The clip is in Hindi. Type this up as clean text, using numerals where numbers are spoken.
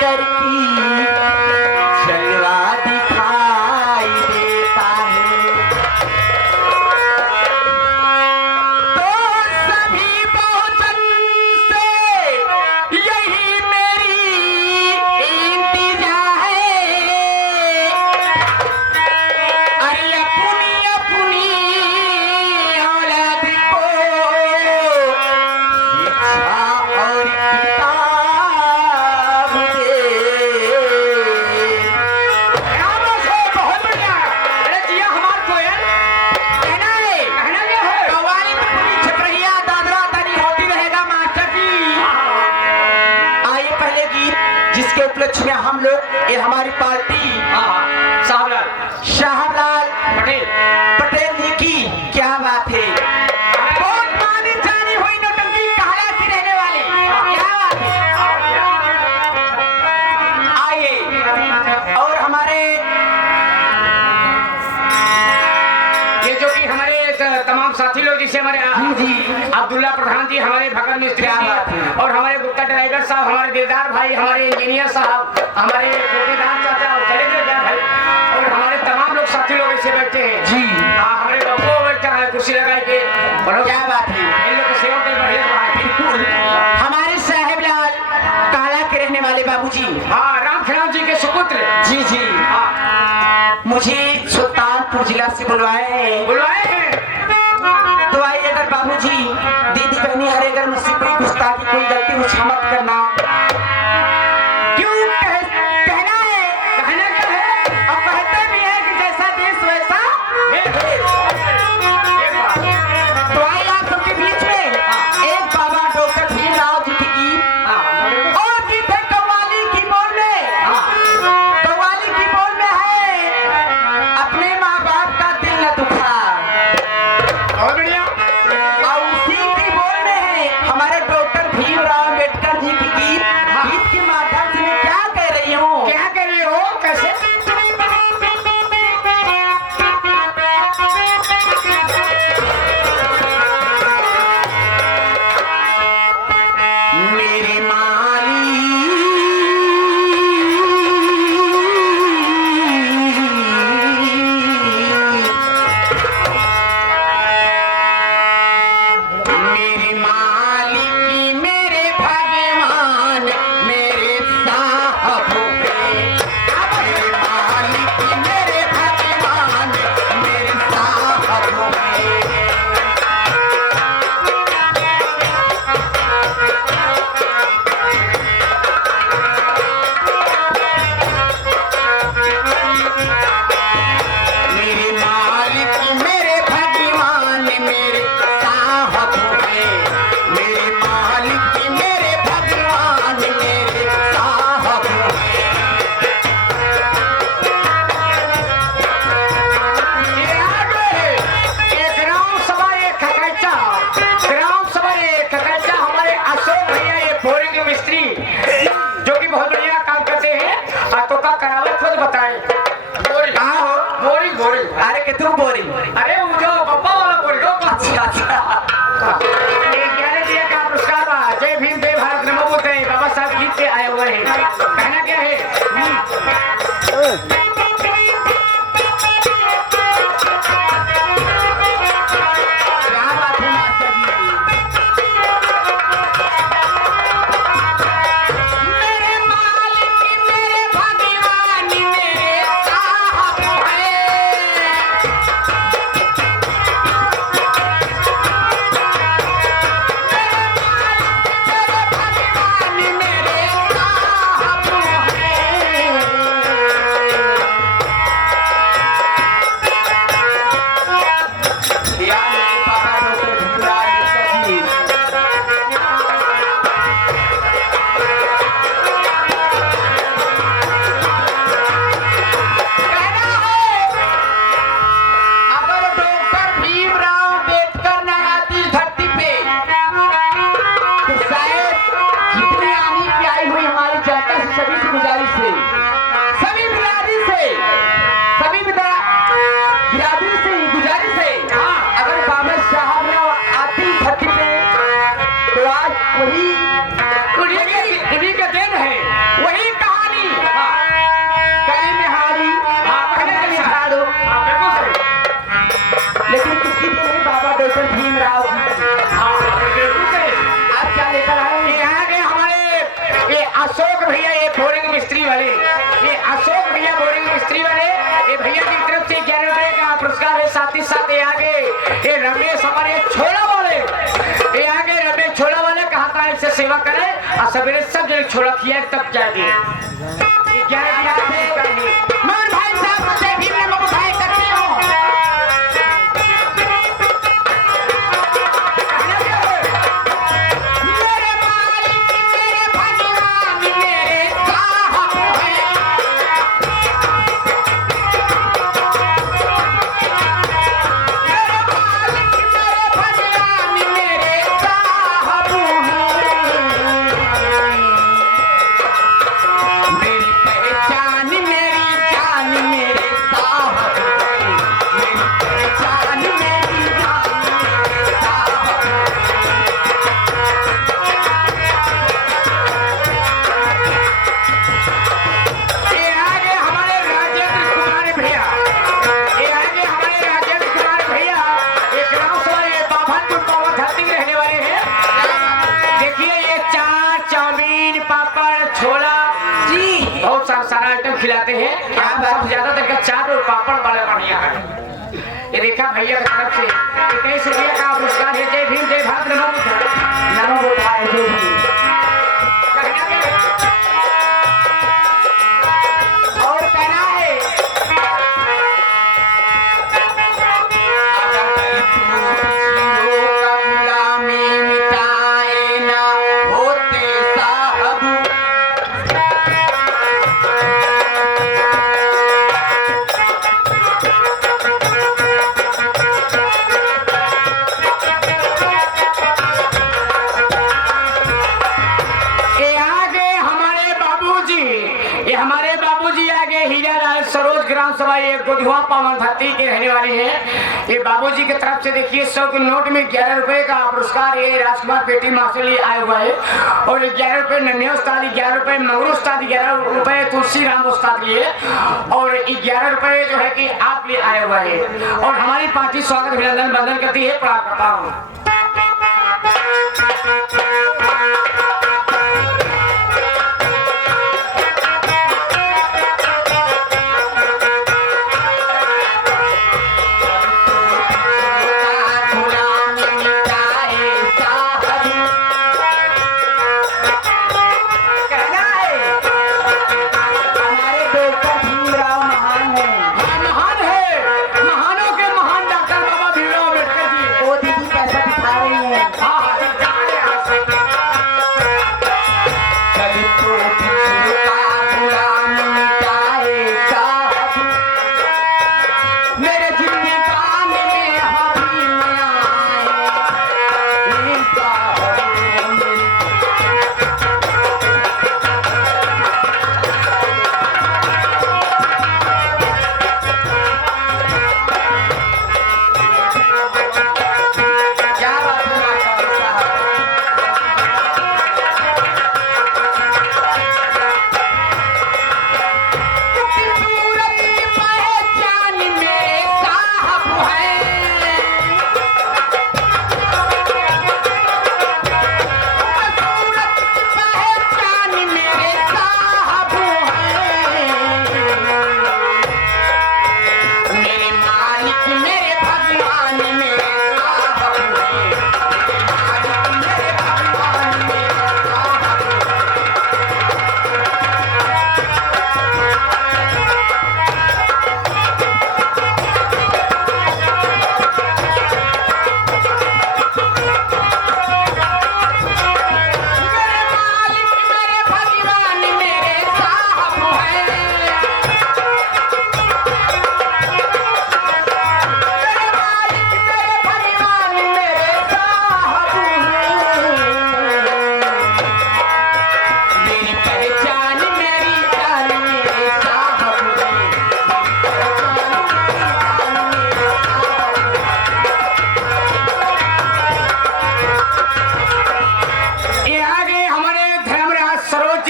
भीतर की जलवा दिखाई देता है। तो सभी बहुजन से यही मेरी इंतजा है, अरे अपनी अपनी औलाद को शिक्षा और किताब दे। बहुत बढ़िया। अरे जिया हमार कोयल कहना है, कहना क्या है? कव्वाली में पूरी छपरहिया दादरा तनी होती रहेगा मास्टर जी। आइए पहले गीत जिसके उपलक्ष्य में हम लोग, ये हमारी पार्टी साहबलाल शाहलाल पटेल पटेल जी की क्या बात है, बहुत मानी जानी हुई नौटंकी कहला की रहने वाली क्या बात है। आइए और हमारे ये जो कि हमारे तमाम साथी लोग जिसे हमारे अब्दुल्ला प्रधान जी, हमारे भगत मिस्त्री क्या बात है। जी, और हमारे गुप्ता ड्राइवर साहब, हमारे दिलदार भाई, हमारे इंजीनियर साहब, हमारे ठेकेदार चाचा और चले गए भाई, और हमारे तमाम लोग साथी लोग ऐसे बैठे हैं जी। हमारे बब्बू बैठा है कुर्सी लगाए के, और क्या बात है। इन लोग की सेवा कर बढ़िया भाई। बिल्कुल हमारे साहेबलाल काला के रहने वाले बाबूजी। हाँ, राम खिलाम जी के सुपुत्र। जी जी। हाँ, मुझे सुल्तानपुर जिला से बुलवाए हैं। बुलवाए हैं। तो आइए, अगर बाबूजी दीदी बहनी हरे अगर मुझसे कोई गुस्ताखी कोई गलती हो क्षमा करना। क्यों कहना है, कहना क्या है? अब कहते भी है कि जैसा देश वैसा भेष। एक बात। तो आइए आप सबके बीच में एक बाबा डॉक्टर भीमराव जी की गीत हाँ, और गीत है कव्वाली की बोल में। कव्वाली की बोल में है, अपने माँ बाप का दिल न दुखा। बहुत बढ़िया। और उसी की बोल में है हमारे डॉक्टर भीमराव अम्बेडकर जी की गीत। गीत के माध्यम से मैं क्या कह रही हूँ, क्या कर रही हो? कैसे? मेरे मालिक मेरे भगवान मेरे साहब मेरे मालिक मेरे भगवान मेरे साहब मेरे मालिक मेरे भगवान मेरे साहब हैं। मेरे मालिक मेरे भगवान मेरे साहब हैं। ये आगे एक ग्राम सभा, एक खकैचा, ग्राम सभा, एक खकैचा, हमारे अशोक भैया, ये बोरिंग मिस्त्री जो कि बहुत बढ़िया काम करते हैं। तो का करावे खुद बताए। बोरिंग, कहाँ हो? Boring, boring. अरे कितू बोरी। अरे वो जो पप्पा वाला बोरिंग हो। अच्छा अच्छा। ये 11 दिया का पुरस्कार बा। जय भीम, जय भारत, नमो बुद्धाय। बाबा साहब गीत के आए हुए हैं। कहना क्या है? क्या बात है मास्टर जी। मेरे मालिक मेरे भगवान मेरे साहब हैं। उन्हीं के दिन है। वही कहा वाले ये अशोक भैया बोरिंग मिस्त्री वाले ये भैया की तरफ से 11 रुपए का पुरस्कार है। साथ ही साथ ये आगे ये रमेश हमारे छोला वाले ये आगे रमेश छोला वाले कहा था इससे सेवा करे और सवेरे सब जन छोला किया तब जाएगी। ये 11 मैं भाई साहब से भी मैं बधाई करती हूँ। मेरे मालिक मेरे भगवान मेरे साहब हैं। मेरे मालिक मेरे भगवान मेरे साहब हैं। मेरी पहचान मेरी जान मेरे साहब हैं। मेरी पहचान मेरी जान मेरे साहब हैं। ये आगे हमारे राजेंद्र कुमार भैया ये आगे हमारे राजेंद्र कुमार भैया एक गांव से ये बाभनपुर पावन धरती के रहने वाले हैं। देखिए ये चाट चाउमीन पापड़ छोला जी बहुत सारा आइटम खिलाते हैं। सबसे ज्यादा तक का चाट और पापड़ बड़े बढ़िया है। ये देखा भैया की तरफ से 21 रुपया का पुरस्कार है। जय भीम जय भारत नमो बुद्धाय। नमो बुद्धाय जय भीम। और कहना है अगर तुझियो का गुलामी मिटाए ना होते साहब। ये आगे हमारे बाबूजी ये हमारे बाबूजी आगे हीरा लाल सरोज ग्राम सभा ये गोधुआ पावन धरती के रहने वाले हैं। ये बाबूजी की तरफ से देखिए 100 के नोट में 11 रुपए का पुरस्कार ये राजकुमार पेटी माँ से लिए आया हुआ है। और 11 रुपए नन्हे उस्ताद 11 रुपए मंगरू उस्ताद 11 रुपए तुलसी राम उस्ताद लिए और 11 रुपए जो है कि आप लिए आया हुआ है। और हमारी पार्टी स्वागत अभिनंदन बंधन करती है। प्रणाम करता हूँ।